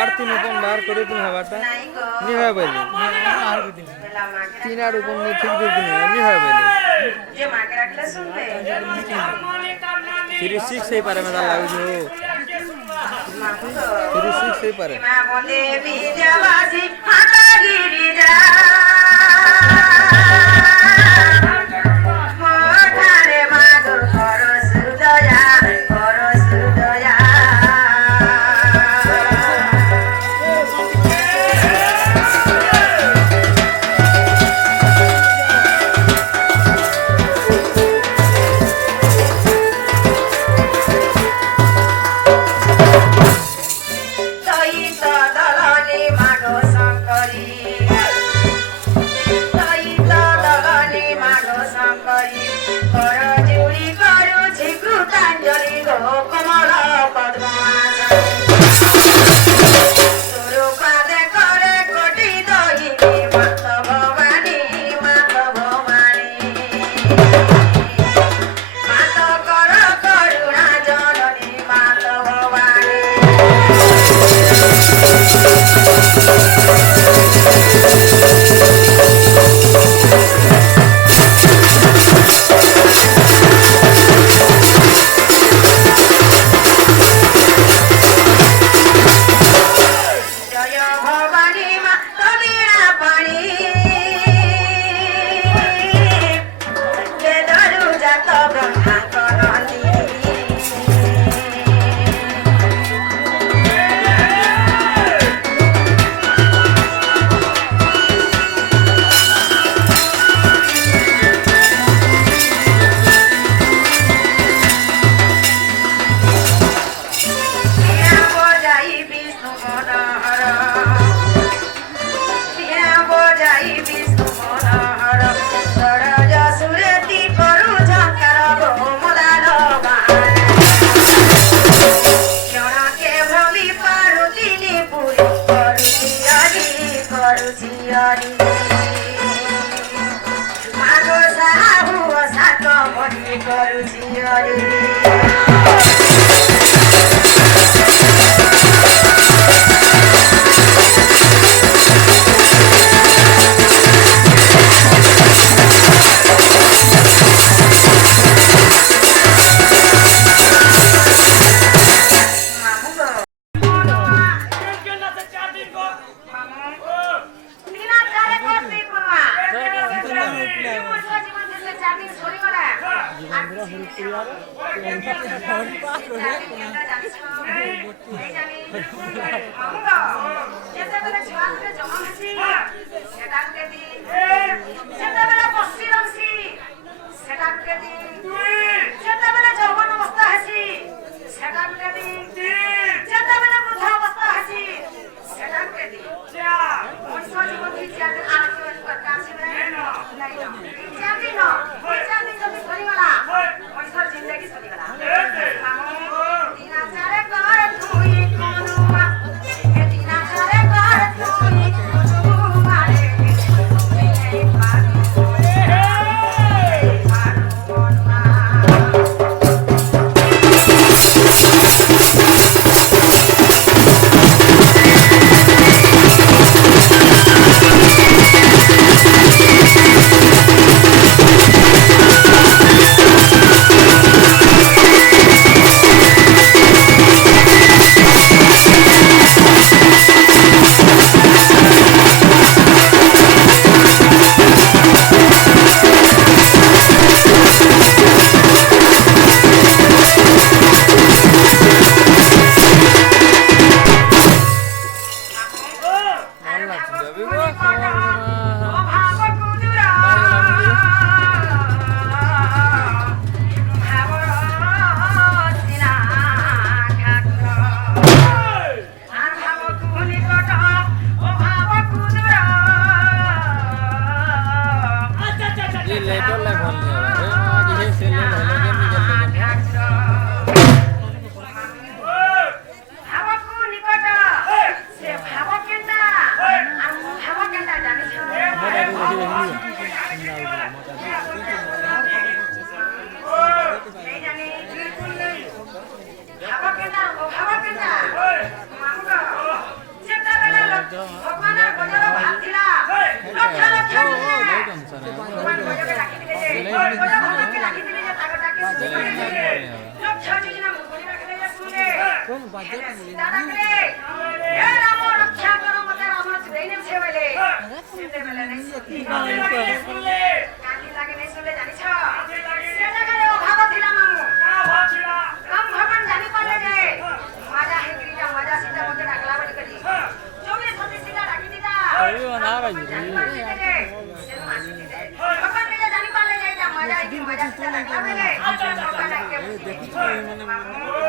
आरती में कौन बाहर करे तुम हवाटा नहीं है पहले तीन आर ऊपर में ठीक दे नहीं है पहले ये माके रखले सुन ले 36 सही पारे में लागू जो 36 सही पारे मां बोले विद्यावासी हाता गिरी जा मोठारे मागो करो सुदया सीता डाकले हे राम रक्षा करो मते रावण देने से बेले सुनले बेले नहीं सुनले काली लागे नहीं सुनले जानी छ से जगह ओ भाग थिला मामू हम भगवान जानी पड़ले जे मजा है गिरिजा मजा सीता मते डाकला बड़ी करी जोगे सती सीता डाकी दीदा अरे ना भाई भगवान ने जानी पड़ले जे मजा है मजा सीता डाकला बेले देखी मामू